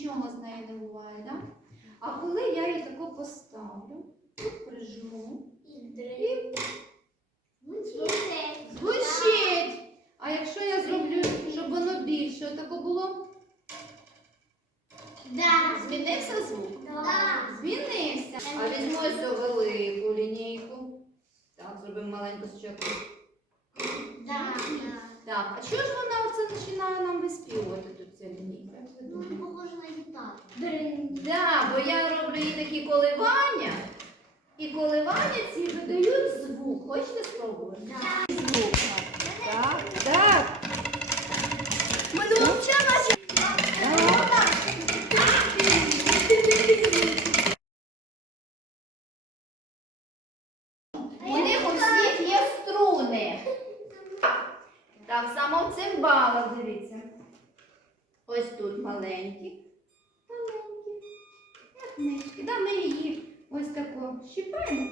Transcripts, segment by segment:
Нічого з нею не буває. Да? А коли я її тако поставлю, прижму, і звучить. А якщо я зроблю, щоб воно більше тако було, Да. змінився звук? Да. Змінився. А візьму ось велику лінійку. Так, зробимо маленьку спочатку. Да. Так, а чого ж вона оце починає нам виспівувати тут Як ви Ну, похоже на гітару. Да, бо я роблю їй такі коливання, і коливання ці видають звук. Хочете спробувати? Да. Звук. Так, так. Ми думаємо, що наші. У них у всіх є струни. Так само в цимбалах, дивіться. Ось тут маленькі. Маленькі. Як мишки. Да, ми її ось тако щіпаємо.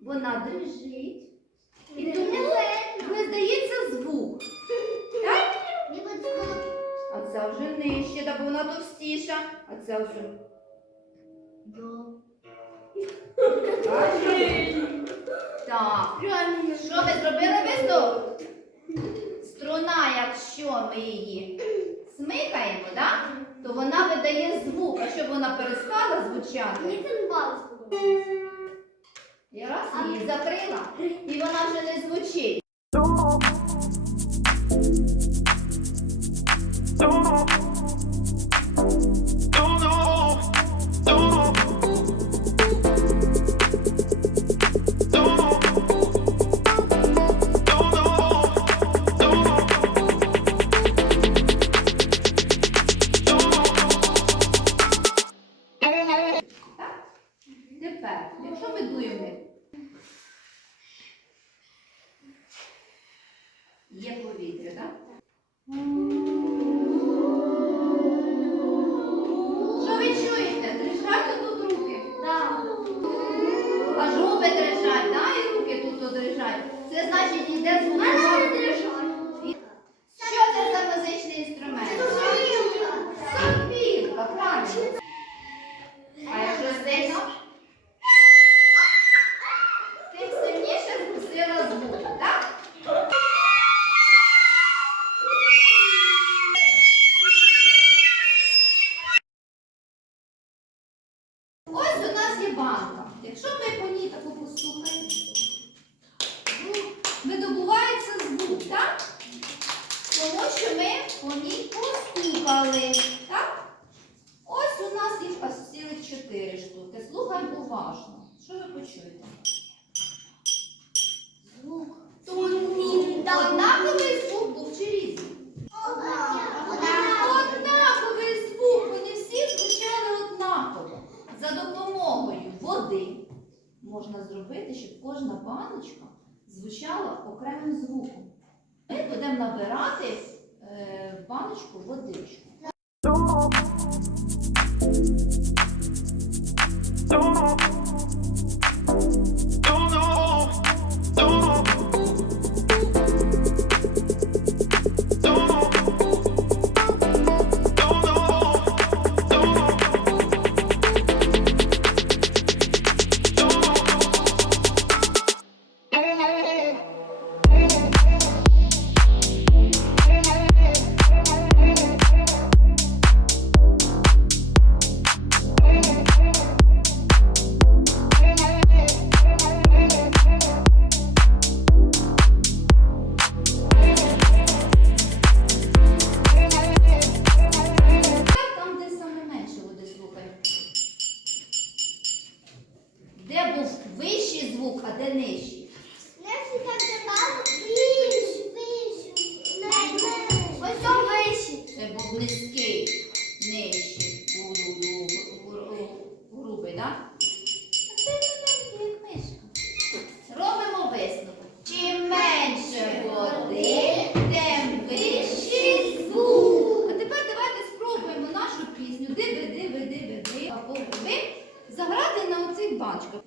Вона дрижить. І тому видається звук. Так? А це вже нижче, да, бо вона товстіша. А це вже. Так. Що ми зробили висновок? Струна, якщо ми її смикаємо, да, то вона видає звук. А щоб вона перестала звучати, я раз її закрила, і вона вже не звучить. Так? Мене не. Що це за музичний інструмент? Сопілка. Правильно. А якщо? Тим сильніше звук, так? Ось у нас є банка. Якщо ми по ній таку послухаємо, видобувається звук, так? Тому що ми по ній постукали. Так? Ось у нас їх цілих чотири штуки. Слухаємо уважно. Що ви почуєте? Звук. Однаковий звук був чи різний? Однаковий звук. Вони всі звучали однаково. За допомогою води можна зробити, щоб кожна баночка звучала окремим звуком. Будемо набирати е, баночку водичку. Вищий звук, а де нижчий? Нижче так давало. Вище, вище. Ось це вище. Це був низький, нижчий, грубий, так? Робимо висновок. Чим менше води, тим вищий звук. А тепер давайте спробуємо нашу пісню Диви, диви, диви, диви, або ви заграти на оцих баночках.